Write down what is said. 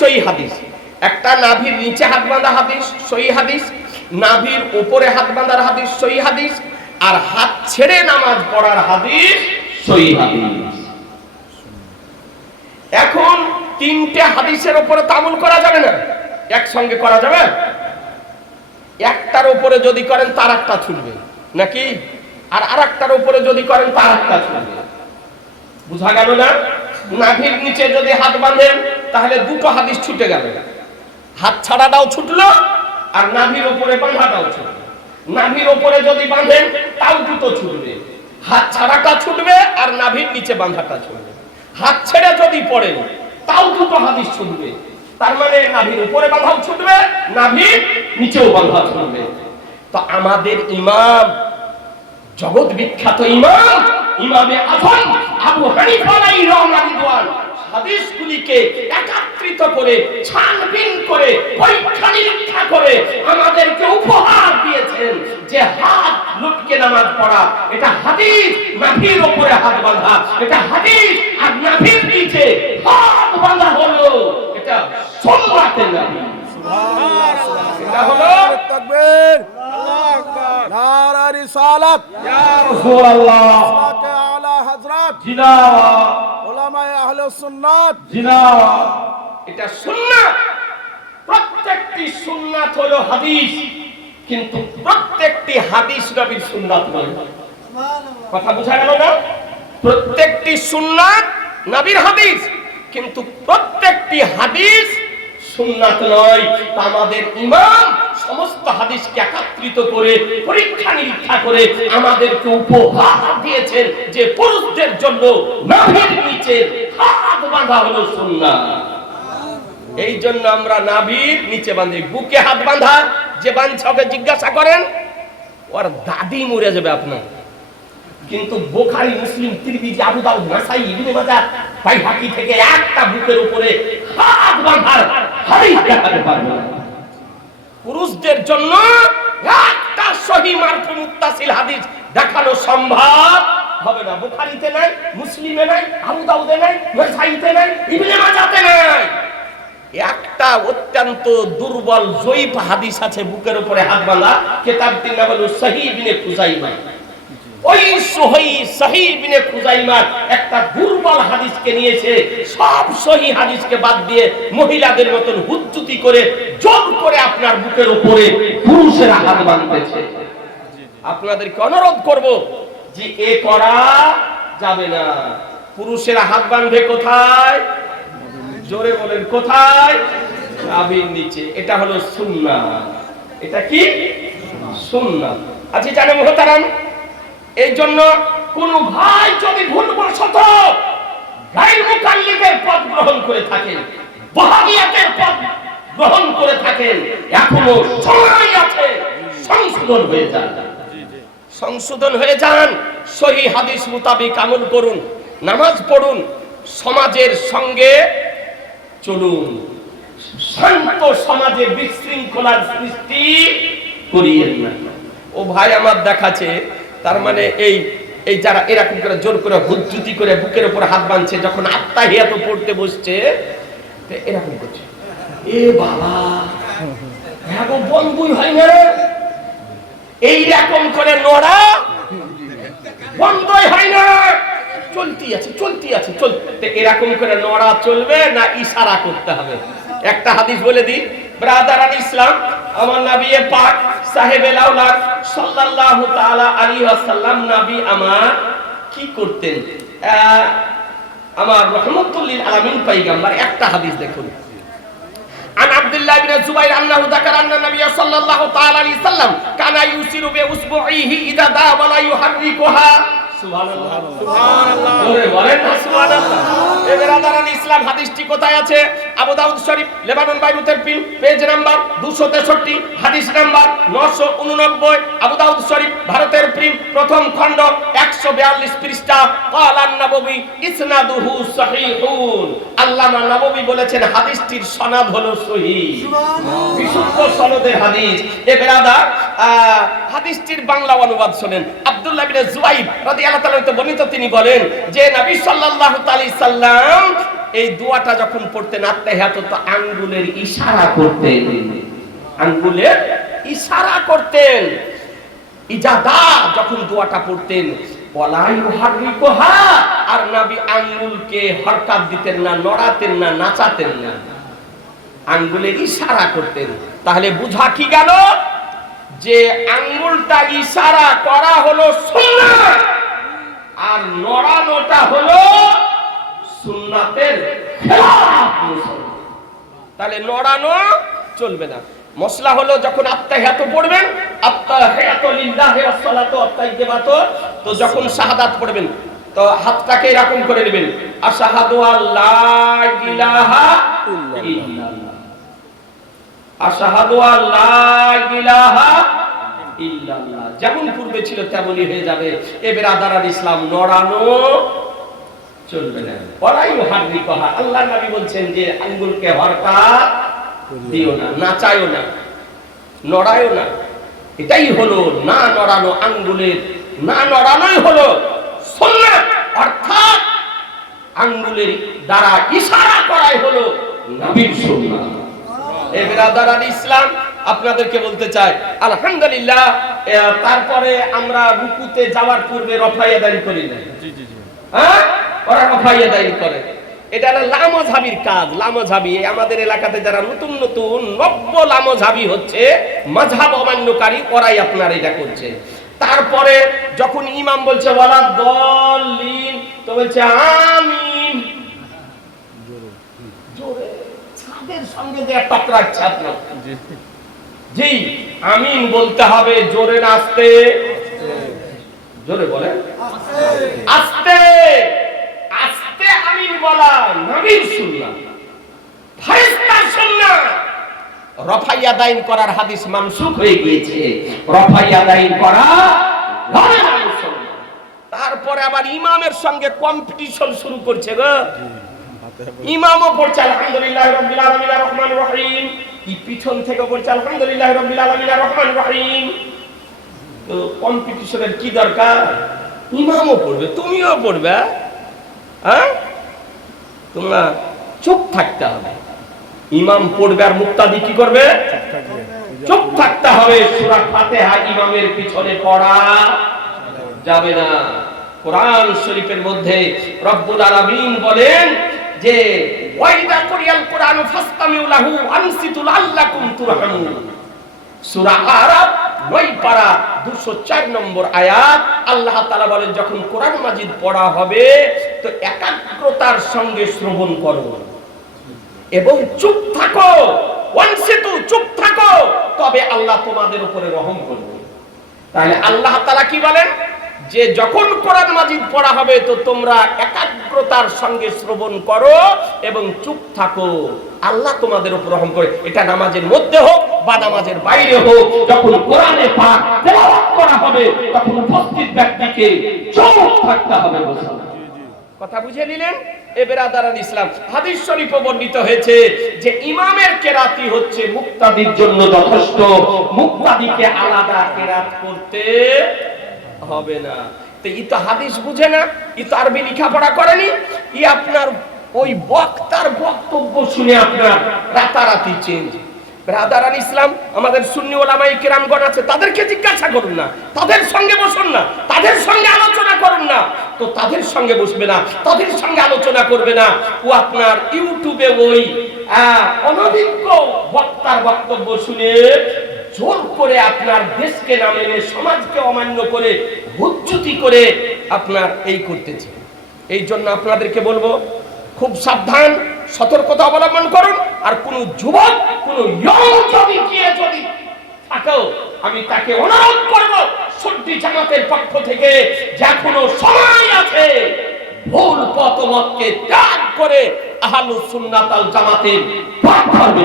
সহিহ হাদিস। একটা নাভির নিচে হাত বাঁধা হাদিস সহিহ হাদিস, নাভির উপরে হাত বাঁধার হাদিস সহিহ হাদিস, আর হাত ছেড়ে নামাজ পড়ার হাদিস সহিহ হাদিস। এখন তিনটে হাদিসের উপরে তামুল করা যাবে না, একসঙ্গে করা যাবে? একটার উপরে যদি করেন তার একটা ছুটবে নাকি, আর আরেকটার উপরে যদি করেন তার একটা ছুটবে। বুঝা গেল না? নাভির নিচে যদি হাত বাঁধেন তাহলে দুটো হাদিস ছুটে গেল, হাত ছাড়াটাও ছুটলো আর নাভির উপরে বাঁধাটাও ছুটবে। নাভির উপরে যদি বাঁধেন তাও দুটো ছুটবে, হাত ছাড়াটা ছুটবে আর নাভির নিচে বাঁধাটা ছুটবে। হাত ছেড়ে যদি পড়েন তাও দুটো হাদিস ছুটবে, তার মানে নাভির উপরে বাঁধাও ছুটবে, নাভির নিচেও বাঁধা ছুটবে। তো আমাদের ইমাম, জগৎ বিখ্যাত ইমাম, ইমামে আযম আবু হানিফা রাহিমাহুল্লাহ হাদিসগুলিকে একত্রিত করে ছানবিন করে পরীক্ষা নিরীক্ষা করে আমাদেরকে উপহার দিয়েছেন যে হাত লুটকে নামাজ পড়া এটা হাদিস, নাভির উপরে হাত বাঁধা এটা হাদিস, আর নাভির নিচে হাত বাঁধা হলো এটা সুন্নাতে নবী। সুবহানাল্লাহ, এটা হলো তাকবীর, আল্লাহু আকবার, নারা রিসালাত, ইয়া রাসূলুল্লাহ, সালাতে আলা হযরত, জিনাব, উলামায়ে আহলে সুন্নাত, জিনাব। এটা সুন্নাত। প্রত্যেকটি সুন্নাত হলো হাদিস, কিন্তু প্রত্যেকটি হাদিস নবীর সুন্নাত নয়। কথা বোঝা গেল না? প্রত্যেকটি সুন্নাত নবীর হাদিস, কিন্তু প্রত্যেকটি হাদিস সুন্নাত নয়। আমাদের ইমাম সমস্ত হাদিসকে একত্রিত করে পরীক্ষা নিরীক্ষা করে আমাদেরকে উপহার দিয়েছেন যে পুরুষদের জন্য নাভির নিচে হাত বাঁধা হলো সুন্নাত। এই জন্য আমরা নাভির নিচে বাঁধি। বুকে হাত বাঁধা যে বাঁধছে ওকে জিজ্ঞাসা করেন, ওর দাদি মরে যাবে আপনার। কিন্তু বুখারী, মুসলিম, তিরমিজি, আবু দাউদ, নাসাই, ইবনে মাজাহ, বাইহাকি থেকে একটা বুকের উপরে হাত বাঁধার হাদিস দেখাতে পারবে না। পুরুষদের জন্য একটা সহিহ মারফু মুত্তাসিল হাদিস দেখানো সম্ভব হবে না। বুখারীতে নাই, মুসলিমে নাই, আবু দাউদে নাই, নাসাইতে নাই, ইবনে মাজাহতে নাই। একটা অত্যন্ত দুর্বল জয়ীফ হাদিস আছে বুকের উপরে হাত বাঁধা, কিতাবটির নাম হলো সহিহ ইবনে খুজাইমা। ওই সহিহ ইবনে খুজাইমার একটা দুর্বল হাদিসকে নিয়েছে, সব সহিহ হাদিসকে বাদ দিয়ে মহিলাদের মতন হুজ্জুতি করে জোর করে আপনার বুকের উপরে পুরুষেরা হাত বাঁধতেছে। আপনাদেরকে অনুরোধ করব যে এ করা যাবে না। পুরুষেরা হাত বাঁধবে কোথায়? জোরে বলেন কোথায়? নাভির নিচে। এটা হলো সুন্নাত। এটা কি? সুন্নাত। আচ্ছা জানেন মুহতারাম, এই জন্য কোন ভাই যদি ভুলবশত গায়র মুকাল্লিদের পথ গ্রহণ করে থাকেন, ওয়াহাবিয়াতের পথ গ্রহণ করে থাকেন, এখনো সময় আছে, সংশোধন হয়ে যান। সংশোধন হয়ে যান, সহিহ হাদিস মোতাবেক আমল করুন, নামাজ পড়ুন, সমাজের সঙ্গে চলুন, শান্ত সমাজে বিশৃঙ্খলার সৃষ্টি করিয়েন না। ও ভাই আমার দেখাচ্ছে, তার মানে এই এই যারা এরকম করে জোর করে হুজ্জুতি করে বুকের উপর হাত বাঁধছে, যখন আত্তাহিয়াত পড়তে বসছে এরকম করছে, এ বাবা এখন বন্ধুই হয় না, এইরকম করে নড়া বন্ধই হয় না, চলতি আছে চলতি আছে চলতে। এরকম করে নড়া চলবে না ইশারা করতে হবে? একটা হাদিস বলে দিই ব্রাদারান ইসলাম, আমার নবী পাক সাহেবে লাউলাদ সাল্লাল্লাহু তাআলা আলাইহি ওয়াসাল্লাম নবী আমার কি করতেন, আমার রাহমাতুল লিল আলামিন পয়গম্বর। একটা হাদিস দেখুন, عن عبد الله بن الزبير أنه ذكر أن النبي صلى الله تعالى عليه وسلم كان يشير بأصبعه إذا ذهب ولا يحركها। সুবহানাল্লাহ, সুবহানাল্লাহ, বলেন না সুবহানাল্লাহ। এবারে আদারান ইসলাম হাদিসটি কোথায় আছে? আবু দাউদ শরীফ, লেবানন বাইরুতের পেজ নাম্বার 263, হাদিস নাম্বার 989। আবু দাউদ শরীফ, ভারতের প্রিন্ট, প্রথম খণ্ড, 142 পৃষ্ঠা। ক্বালা আন-নববী ইসনাদুহু সহিহুন। আল্লামা নববী বলেছেন হাদিসটির সনদ হলো সহিহ, সুবহানাল্লাহ, বিশুদ্ধ সনদের হাদিস। এবারে হাদিসটির বাংলা অনুবাদ শুনেন। আব্দুল্লাহ ইবনে জুবাইর রাদিয়াল্লাহু তাআলা বর্ণিত, তিনি বলেন যে নবী সাল্লাল্লাহু আলাইহি সাল্লাম এই দোয়াটা যখন পড়তেন আত্তাহিয়াত তো আঙ্গুলের ইশারা করতেন, আঙ্গুলের ইশারা করতেন। ইজাদা যখন দোয়াটা পড়তেন ওয়ালাই ইউহাররিকুহা, আর নবী আঙ্গুলকে হরকাত দিতেন না, নড়াতেন না, নাচাতেন না, আঙ্গুলের ইশারা করতেন। তাহলে বুঝা কি গেল যে আঙ্গুলটা ইশারা করা হলো সুন্নাত আর নড়ানোটা হলো সুন্নাতের খেলাফ। তাহলে নড়ানো চলবে না। মশলা হলো যখন আত্তাহিয়াত পড়বেন, আত্তাহিয়াতু লিল্লাহি ওয়াস সালাতু ওয়াত তাইয়্যিবাতু, তো যখন শাহাদাত পড়বেন তো হাতটাকে এরকম করে নেবেন, আশহাদু আল্লা ইলাহা ইল্লাল্লাহ, আশহাদু আল্লা ইলাহা ইল্লাল্লাহ। যেমন পূর্বে ছিল তেমনই হয়ে যাবে। এ বেরাদারান ইসলাম, নড়ানো চলবে না। ওয়ালাই ইউহাররিকুহা, আল্লাহর নবী বলছেন যে আঙ্গুলকে হরকাত দিও না, নাচায়ও না, নড়ায়ও না। এটাই হলো না নড়ানো, আঙ্গুলের না নড়ানোই হলো সুন্নাত, অর্থাৎ আঙ্গুলের দ্বারা ইশারা করাই হলো নবীর সুন্নাত। এ বেরাদারান ইসলাম, আপনাদেরকে বলতে চাই আলহামদুলিল্লাহ, তারপরে আমরা রুকুতে যাওয়ার পূর্বে রফায়ে দাইন করি না। হ্যাঁ, ওরা রফায়ে দাইন করে। এটা হলো লামঝাবির কাজ। লামঝাবি আমাদের এলাকাতে যারা নতুন নতুন নব্য লামঝাবি হচ্ছে, মাযহাব অমান্যকারী, ওরাই আপনার এটা করছে। তারপরে যখন ইমাম বলছে ওয়ালা দল্লিন, তো বলছে আমিন, জোরে ছাদের সঙ্গে যে টকরাচ্ছে আপনার। জি, আমিন বলতে হবে, জোরে না আস্তে? জোরে বলেন, আস্তে আস্তে আমিন বলা নবীর সুন্নাত, ফেরেশতার সুন্নাত। রফাইয়া দাইন করার হাদিস মানসুখ হয়ে গিয়েছে, রফাইয়া দাইন করা নবীর সুন্নাত। তারপরে আবার ইমামের সঙ্গে কম্পিটিশন শুরু করছে গো। ইমামও পড়ছে আলহামদুলিল্লাহি রাব্বিল আলামিন আর রহমানির রহিম, কি পিছন থেকে পড়ছে আলহামদুলিল্লাহি রাব্বিল আলামিন আর রহমানির রহিম। তো কম্পিটিশনের কি দরকার? ইমামও পড়বে, তুমিও পড়বে। হ্যাঁ, তোমরা চুপ থাকতে হবে। ইমাম পড়বে আর মুক্তাদি কি করবে? চুপ থাকতে হবে। সূরা ফাতিহা ইমামের পিছনে পড়া যাবে না। কোরআন শরীফের মধ্যে রব্বুল আলামিন বলেন যে ওয়াইদা কুরিয়াল কুরআন ফাসতামিউ লাহু আনসিতু লাল্লাকুম তুরহামুন। সূরা আরাফ 9 পারা 204 নম্বর আয়াত। আল্লাহ তাআলা বলেন যখন কোরআন মাজিদ পড়া হবে তো একাগ্রতার সঙ্গে শ্রবণ করো এবং চুপ থাকো। ওয়ানসিতু, চুপ থাকো, তবে আল্লাহ তোমাদের উপরে রহম করবে। তাহলে আল্লাহ তাআলা কি বলেন যে যখন কোরআন মাজিদ পড়া হবে তো তোমরা একাগ্রতার সঙ্গে শ্রবণ করো এবং চুপ থাকো, আল্লাহ তোমাদের উপর রহম করে। এটা নামাজের মধ্যে হোক বা নামাজের বাইরে হোক, যখন কোরআনে পাক তেলাওয়াত করা হবে তখন উপস্থিত ব্যক্তিকে চুপ থাকতে হবে। কথা বুঝে নিলেন? এ বেরাদারান ইসলাম, হাদিস শরীফে বর্ণিত হয়েছে যে ইমামের কেরাতি হচ্ছে মুক্তাদির জন্য যথেষ্ট, মুক্তাদিকে আলাদা কেরাত করতে হবে না। তো ই তো হাদিস বুঝে না, ই তো আরবি লেখাপড়া করেনি, ই আপনার ওই বক্তার বক্তব্য শুনে আপনার রাতারাতি চেঞ্জ। ব্রাদারান ইসলাম, আমাদের সুন্নি ওলামায়ে কেরামগণ আছে, তাদেরকে জিজ্ঞাসা করুন না, তাদের সঙ্গে বসুন না, তাদের সঙ্গে আলোচনা করুন না। তো তাদের সঙ্গে বসবে না, তাদের সঙ্গে আলোচনা করবে না, ও আপনার ইউটিউবে ওই অনভিজ্ঞ বক্তার বক্তব্য শুনে জোর করে আপনার দেশকে নামে সমাজকে অমান্য করে হুজ্জতি করে আপনার এই করতেছে। এই জন্য আপনাদেরকে বলবো খুব সাবধান, সতর্কতা অবলম্বন করুন। আর কোন যুবক, কোন যদি থাকো, আমি তাকে অনুরোধ করব সুন্নি জামাতের পক্ষ থেকে যে এখনো সময় আছে, ভুল পথ মতকে ত্যাগ করে আহলুস সুন্নাত ওয়াল জামাতের পথ ধরে